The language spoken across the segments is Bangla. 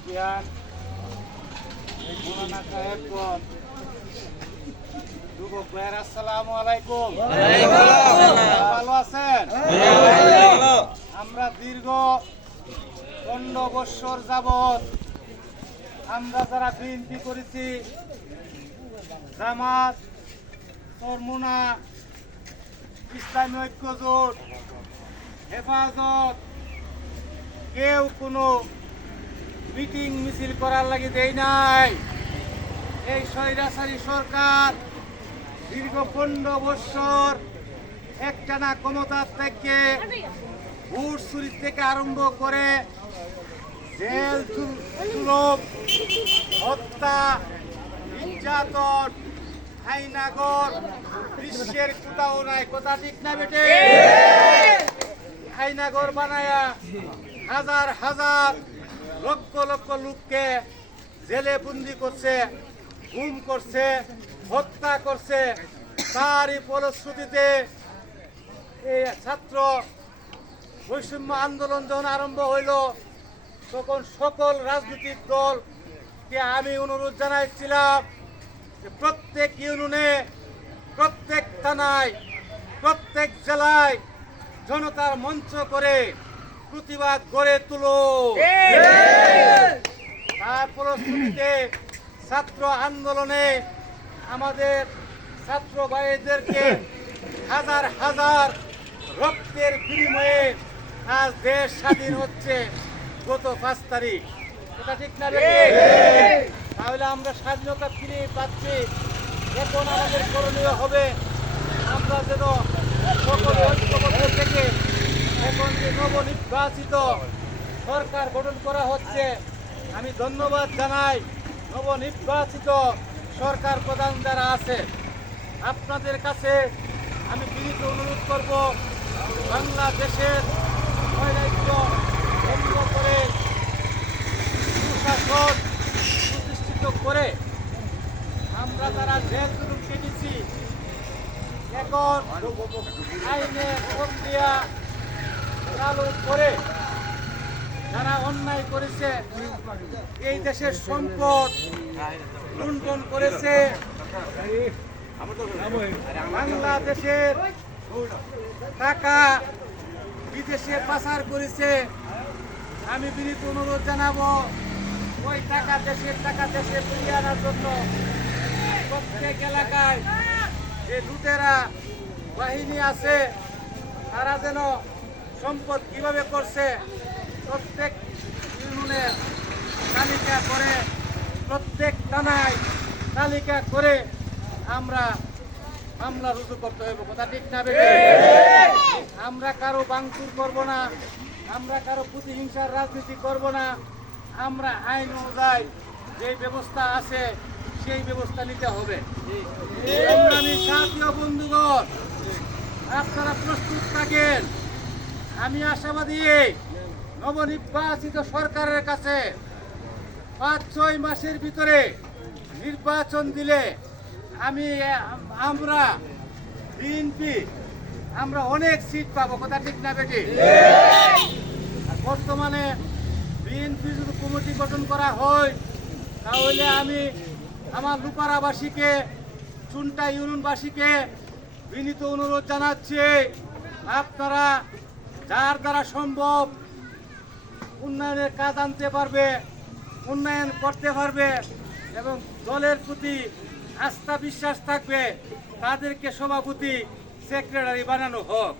মুখিয়ান মৌলানা সাহেবগণ, যুবক ভাইয়ের আসসালামু আলাইকুম। ভালো আছেন? আমরা দীর্ঘ 15 বৎসর যাবৎ আমরা যারা বিএনপি করেছি, জামাত, চরমুনা, ইসলামী ঐক্য জোট, হেফাজত, কেউ কোনো মিটিং মিছিল করার লাগে দেই নাই। এই স্বৈরাচারী সরকার দীর্ঘ 15 বৎসর একটানা ক্ষমতার থেকে ভোট চুরি থেকে আরম্ভ করে জেল জুলুম, হত্যা, নির্যাতন, আইনাগর বিশ্বের কোথাও নাই। কথা ঠিক না বেটে? আইনাগর বানায়া হাজার হাজার লক্ষ লক্ষ লোককে জেলে বন্দি করছে, গুম করছে, হত্যা করছে। তারই ফলশ্রুতিতে এই ছাত্র বৈষম্য আন্দোলন যখন আরম্ভ হইল, তখন সকল রাজনৈতিক দলকে আমি অনুরোধ জানাইছিলাম যে প্রত্যেক ইউনিয়নে, প্রত্যেক থানায়, প্রত্যেক জেলায় জনতার মঞ্চ করে প্রতিবাদ গড়ে তুলো। তার ফলশ্রুতিতে ছাত্র আন্দোলনে আমাদের ছাত্র ভাইদেরকে হাজার হাজার রক্তের বিনিময়ে আজ দেশ স্বাধীন হচ্ছে গত 5 তারিখ। এটা ঠিক না? তাহলে আমরা স্বাধীনতা ফিরে পাচ্ছি। এখন আমাদের করণীয় হবে আমরা যেন সকলে ঐক্যবদ্ধ থেকে এখন যে নবনির্বাচিত সরকার গঠন করা হচ্ছে, আমি ধন্যবাদ জানাই নবনির্বাচিত সরকার প্রধান যারা আছে। আপনাদের কাছে আমি বিনীত অনুরোধ করব, বাংলাদেশের নৈরাজ্য বন্ধ করে সুশাসন প্রতিষ্ঠিত করে আমরা যারা জেল জুলুম কেটেছি, এখন আইনের প্রক্রিয়া চালু করে যারা অন্যায় করেছে, এই দেশের সম্পদ লুণ্ঠন করেছে, বাংলাদেশের টাকা বিদেশে পাচার করেছে, আমি বিনীত অনুরোধ জানাবো ওই টাকা দেশের টাকা দেশে ফিরিয়ে আনার জন্য প্রত্যেক এলাকায় যে লুটেরা বাহিনী আছে, তারা যেন সম্পদ কিভাবে করছে প্রত্যেক ইউনিয়নের তালিকা করে, প্রত্যেক থানায় তালিকা করে আমরা মামলা রুজু করতে হবে। কথা ঠিক না? আমরা কারো ভাঙচুর করব না, আমরা কারো প্রতিহিংসার রাজনীতি করব না। আমরা আইন অনুযায়ী যে ব্যবস্থা আছে সেই ব্যবস্থা নিতে হবে। সংগ্রামী সাথী ও বন্ধুগণ, আপনারা প্রস্তুত থাকেন। আমি আশাবাদী নবনির্বাচিত সরকারের কাছে 5-6 মাসের ভিতরে নির্বাচন দিলে আমরা বিএনপি আমরা অনেক সিট পাবো। কথা ঠিক না বেটি? বর্তমানে বিএনপি যদি কমিটি গঠন করা হয়, তাহলে আমি আমার লুপারাবাসীকে, চুনটা ইউনিয়নবাসীকে বিনীত অনুরোধ জানাচ্ছি, আপনারা যার দ্বারা সম্ভব উন্নয়নের কাজ আনতে পারবে, উন্নয়ন করতে পারবে এবং দলের প্রতি আস্থা বিশ্বাস থাকবে, তাদেরকে সভাপতি সেক্রেটারি বানানো হোক।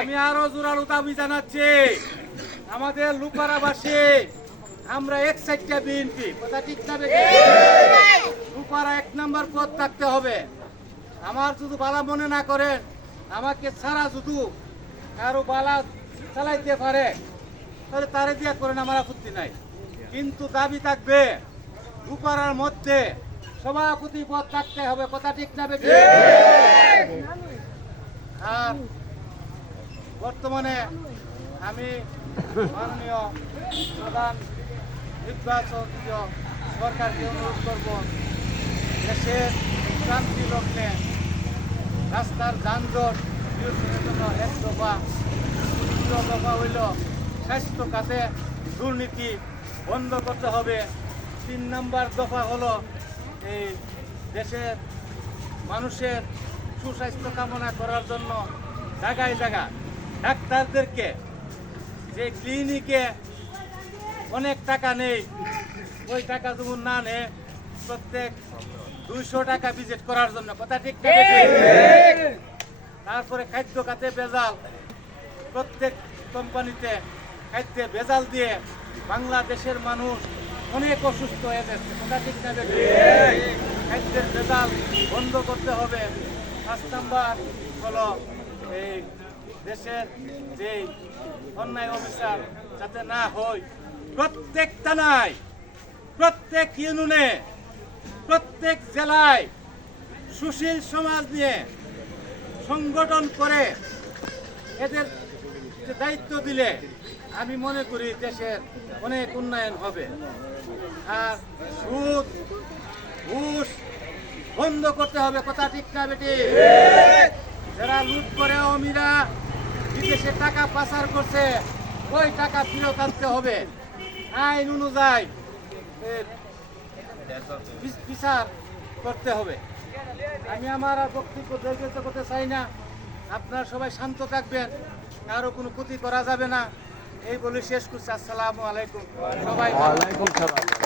আমি আরো জোরালো দাবি জানাচ্ছি, আমাদের লুপারাবাসী আমরা 1 বিএনপি। কথা ঠিক না? লুপারা 1 নম্বর পদ থাকতে হবে। আমার যদি বালা মনে না করেন, আমাকে ছাড়া যদি কারো বালা চালাইতে পারে তাহলে তারে দিয়ে করেন, আমার আপত্তি নাই। কিন্তু দাবি থাকবে লুপারার মধ্যে সভাপতি পদ থাকতে হবে। কথা ঠিক না? আর বর্তমানে আমি মাননীয় প্রধান নির্বাচিত সরকারকে অনুরোধ করব, দেশের শান্তি লগ্নে রাস্তার যানজট নিয়ন্ত্রণের জন্য 1 দফা, 2 দফা হইল স্বাস্থ্য খাতে দুর্নীতি বন্ধ করতে হবে। 3 নাম্বার দফা হলো এই দেশের মানুষের সুস্বাস্থ্য কামনা করার জন্য জায়গায় জায়গা ডাক্তারদেরকে যে ক্লিনিকে অনেক টাকা নেই, ওই টাকা যেমন না নেয় প্রত্যেক 200 টাকা ভিজিট করার জন্য, কথা ঠিক না বেঠিক? তারপরে খাদ্য খাতে ভেজাল, প্রত্যেক কোম্পানিতে খাদ্যে ভেজাল দিয়ে বাংলাদেশের মানুষ অনেক অসুস্থ হয়ে যাচ্ছে, কথা ঠিক না বেঠিক? খাদ্যের ভেজাল বন্ধ করতে হবে। 5 নাম্বার হলো এই দেশের যে অন্যায় অবিচার যাতে না হয়, প্রত্যেক থানায়, প্রত্যেক ইউনিয়নে, প্রত্যেক জেলায় সুশীল সমাজ নিয়ে সংগঠন করে এদের দায়িত্ব দিলে আমি মনে করি দেশের অনেক উন্নয়ন হবে। আর সুদ ঘুষ বন্ধ করতে হবে, কথা ঠিক না বেটি? যারা লুট করে অমিরা বিদেশে টাকা পাচার করছে, ওই টাকা ফেরত আনতে হবে। আইন অনুযায়ী বিচার করতে হবে। আমি আমার আর বক্তব্য দীর্ঘায়িত করতে চাই না। আপনারা সবাই শান্ত থাকবেন, কারো কোনো ক্ষতি করা যাবে না, এই বলে শেষ করছি। আসসালামু আলাইকুম। সবাই ভালো।